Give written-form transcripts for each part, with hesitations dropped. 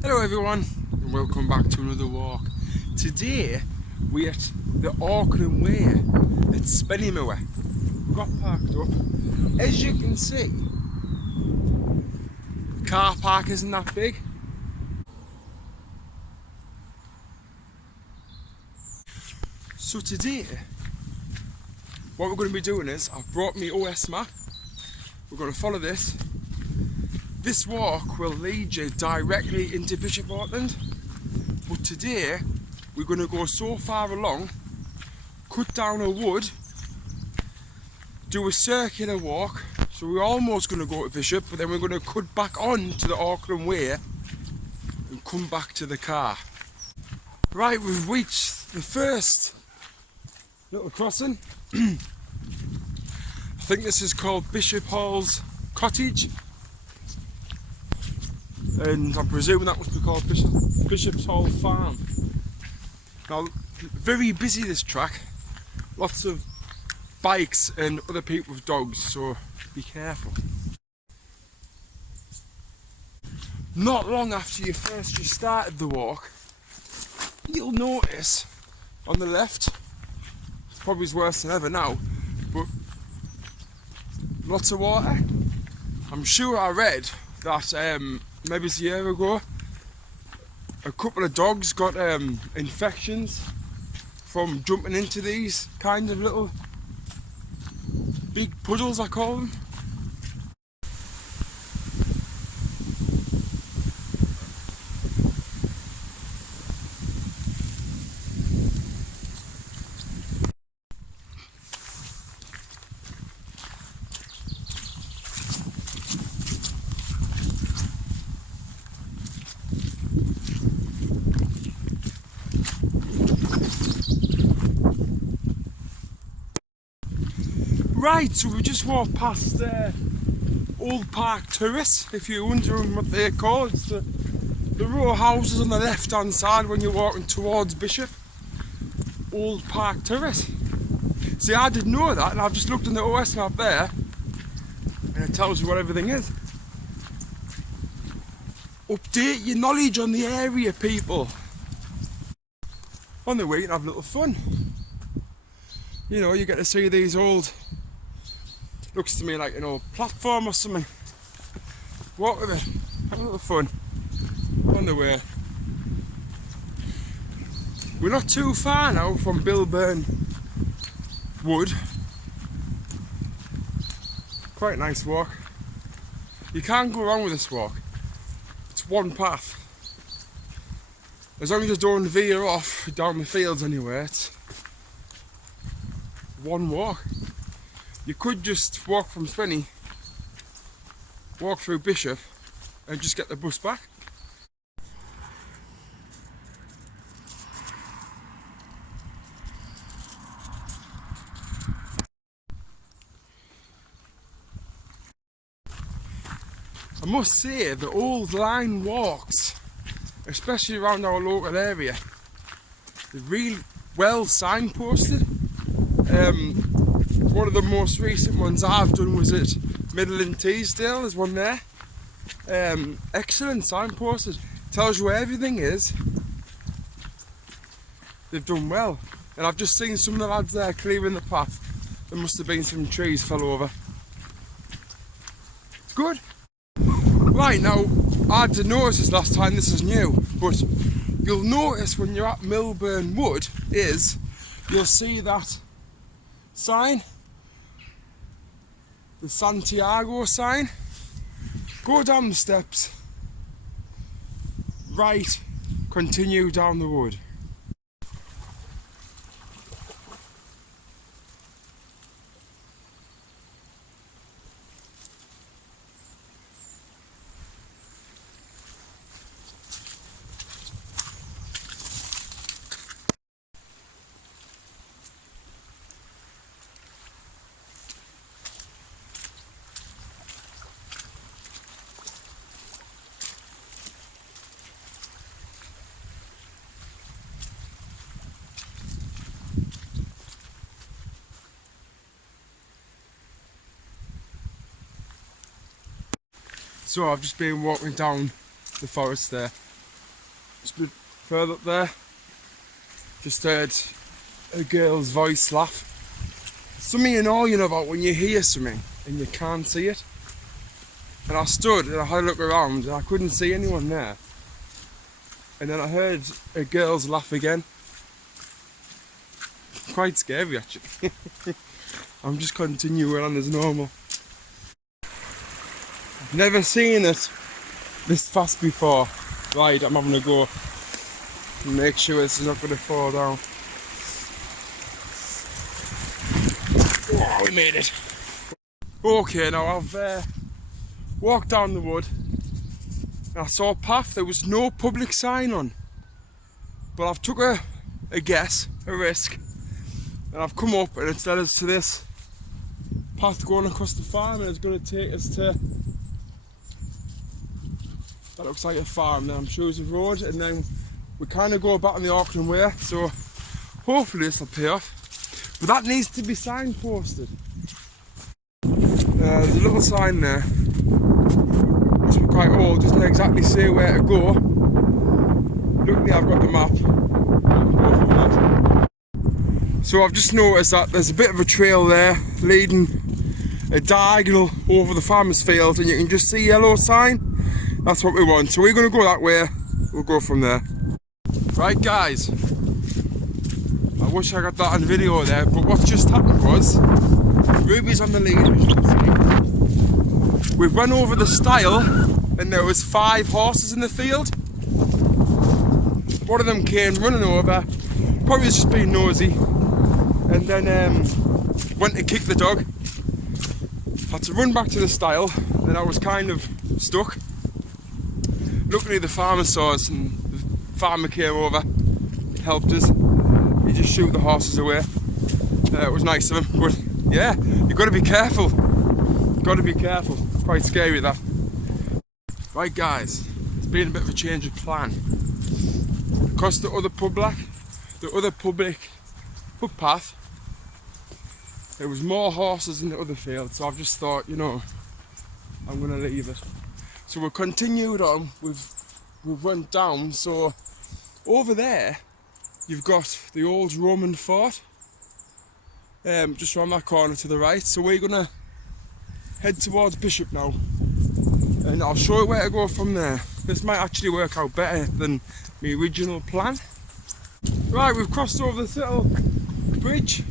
Hello everyone and welcome back to another walk. Today we're at the Auckland Way at Spennymoor. We got parked up. As you can see, the car park isn't that big. So today what we're going to be doing is I've brought my OS map. We're going to follow this. This walk will lead you directly into Bishop Auckland, but today we're going to go so far along, cut down a wood, do a circular walk, so we're almost going to go to Bishop, but then we're going to cut back on to the Auckland Way and come back to the car. Right, we've reached the first little crossing. I think this is called Bishop Hall's Cottage. And I'm presuming that must be called Bishop's Hall Farm. Now, very busy this track, lots of bikes and other people with dogs, so be careful. Not long after you first started the walk, you'll notice on the left, it's probably worse than ever now, but lots of water. I'm sure I read that maybe it's a year ago, a couple of dogs got infections from jumping into these kind of little big puddles, I call them. Right, so we just walked past Old Park Terrace, if you're wondering what they're called. It's the row of houses on the left hand side when you're walking towards Bishop. Old Park Terrace. See, I didn't know that, and I've just looked in the OS map there and it tells you what everything is. Update your knowledge on the area, people. On the way you can have a little fun. You know, you get to see these old, looks to me like an old platform or something. Walk with it, have a little fun on the way. We're not too far now from Bellburn Wood. Quite a nice walk. You can't go wrong with this walk. It's one path. As long as you don't veer off down the fields anywhere, it's one walk. You could just walk from Spenny, walk through Bishop and just get the bus back. I must say, the old line walks, especially around our local area, they're really well signposted. One of the most recent ones I've done was at Midland Teesdale. There's one there. Excellent signposted. Tells you where everything is. They've done well. And I've just seen some of the lads there clearing the path. There must have been some trees fell over. It's good. Right, now, I didn't notice this last time, this is new, but you'll notice when you're at Bellburn Wood is, you'll see that sign, the Santiago sign. Go down the steps, right, continue down the wood. So I've just been walking down the forest there. just a bit further up there, just heard a girl's voice laugh. Something annoying about when you hear something and you can't see it. And I stood and I had a look around and I couldn't see anyone there. And then I heard a girl's laugh again. Quite scary actually. I'm just continuing on as normal. I've never seen it this fast before. Right, I'm having a go. Make sure this is not going to fall down. Oh, we made it. Okay, now I've walked down the wood and I saw a path. There was no public sign on, but I've took a guess, a risk, and I've come up and it's led us to this path going across the farm, and it's going to take us to, that looks like a farm now, I'm sure it's a road, and then we kind of go back on the Auckland Way, so hopefully this will pay off. But that needs to be signposted. There's a little sign there, must be quite old, doesn't exactly say where to go. Luckily I've got the map. So I've just noticed that there's a bit of a trail there leading a diagonal over the farmer's field, and you can just see a yellow sign. That's what we want. So we're going to go that way, we'll go from there. Right guys, I wish I got that on video there, but what just happened was, Ruby's on the lead, as you can see. We've run over the stile and there was 5 horses in the field. One of them came running over, probably was just being nosy, and then went to kick the dog. Had to run back to the stile, and I was kind of stuck. Luckily the farmer saw us and the farmer came over, helped us. He just shoot the horses away. It was nice of him, but yeah, you've got to be careful. Got to be careful. Quite scary that. Right guys, it's been a bit of a change of plan. Across the other public footpath, there was more horses in the other field, so I've just thought, you know, I'm going to leave it. So we've continued on, we've went down, so over there you've got the old Roman fort, just around that corner to the right. So we're going to head towards Bishop now, and I'll show you where to go from there. This might actually work out better than my original plan. Right, we've crossed over this little bridge.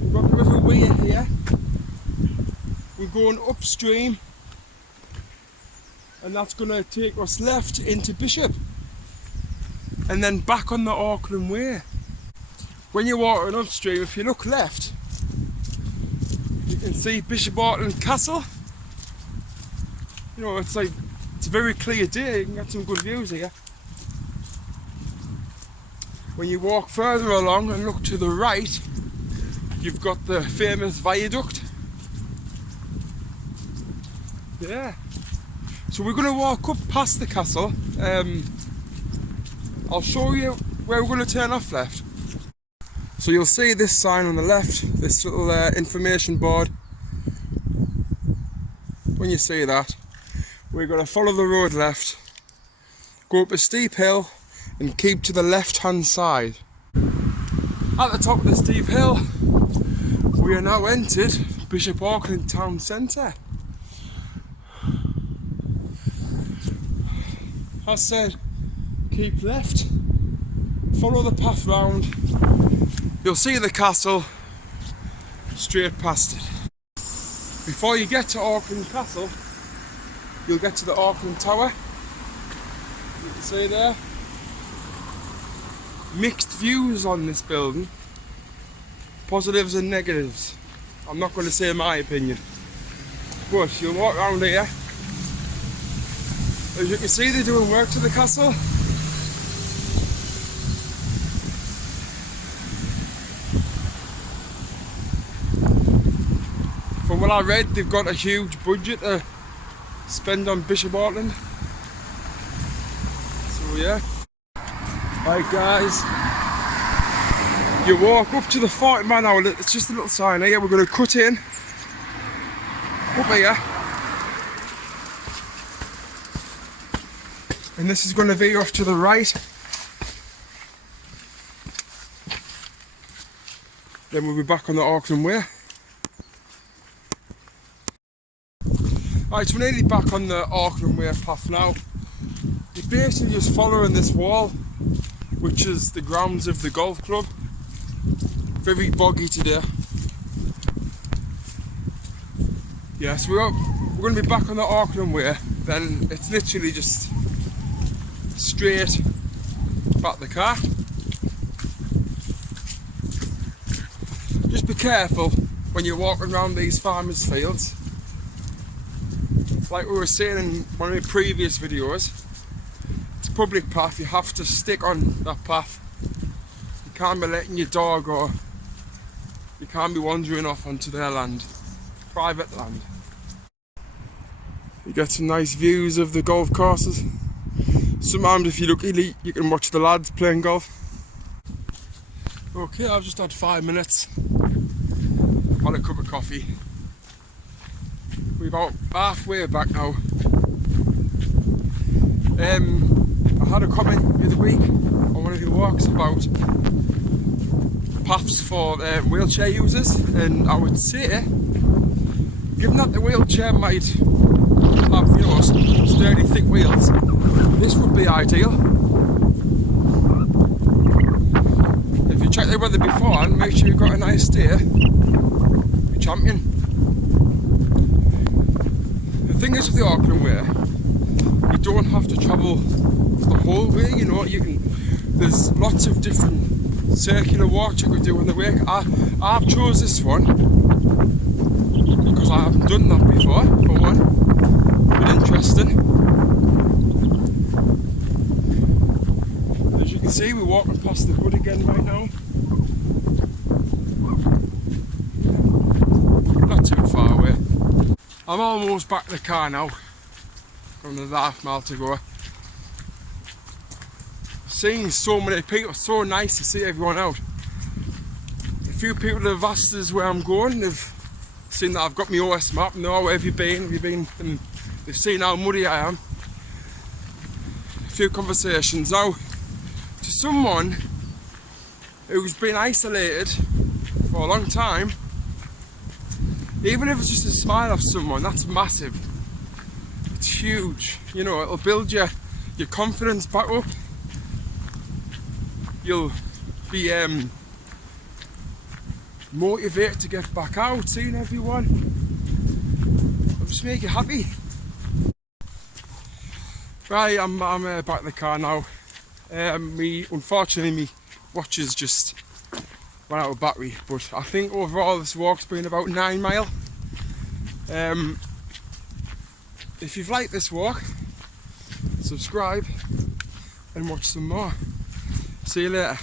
We've got the River Weir here. We're going upstream, and that's going to take us left into Bishop and then back on the Auckland Way. When you're walking upstream, if you look left, you can see Bishop Auckland Castle. You know, it's a very clear day, you can get some good views here. When you walk further along and look to the right, you've got the famous viaduct. Yeah. So we're going to walk up past the castle. I'll show you where we're going to turn off left. So you'll see this sign on the left, this little information board. When you see that, we're going to follow the road left, go up a steep hill and keep to the left hand side. At the top of the steep hill, we are now entered Bishop Auckland town centre. As said, keep left, follow the path round, you'll see the castle straight past it. Before you get to Auckland Castle, you'll get to the Auckland Tower. You can see there. Mixed views on this building, positives and negatives. I'm not going to say my opinion, but you'll walk around here. As you can see, they're doing work to the castle. From what I read, they've got a huge budget to spend on Bishop Auckland. So yeah. Right guys, you walk up to the 40 mile an hour, it's just a little sign here, we're going to cut in, up here, and this is going to veer off to the right, then we'll be back on the Auckland Way. Right, so we're nearly back on the Auckland Way path now. You're basically just following this wall, which is the grounds of the golf club. Very boggy today. Yeah, so we're going to be back on the Auckland Way, then it's literally just straight back the car. Just be careful when you're walking around these farmers' fields. Like we were saying in one of my previous videos, it's a public path, you have to stick on that path. You can't be letting your dog or you can't be wandering off onto their land, private land. You get some nice views of the golf courses. Sometimes if you look elite, you can watch the lads playing golf. Okay, I've just had 5 minutes on a cup of coffee. We're about halfway back now. I had a comment the other week on one of your walks about paths for wheelchair users, and I would say, given that the wheelchair might have, you know, sturdy thick wheels, this would be ideal. If you check the weather before and make sure you've got a nice day, you're champion. The thing is with the Auckland Way, you don't have to travel the whole way, you know, there's lots of different circular walks you could do on the way. I've chose this one because I haven't done that before, for one. But interesting. As you can see, we're walking past the wood again right now. Not too far away. I'm almost back to the car now, from the half mile to go. Seeing so many people, so nice to see everyone out. A few people have asked us where I'm going, they've seen that I've got my OS map, no, where have you been? Have you been? And they've seen how muddy I am. A few conversations. Now, to someone who's been isolated for a long time, even if it's just a smile off someone, that's massive. It's huge. You know, it'll build your confidence back up. You'll be motivated to get back out, seeing everyone. It'll just make you happy. Right, I'm back in the car now. Unfortunately, my watch has just run out of battery, but I think overall this walk's been about 9 miles. If you've liked this walk, subscribe and watch some more. See you later.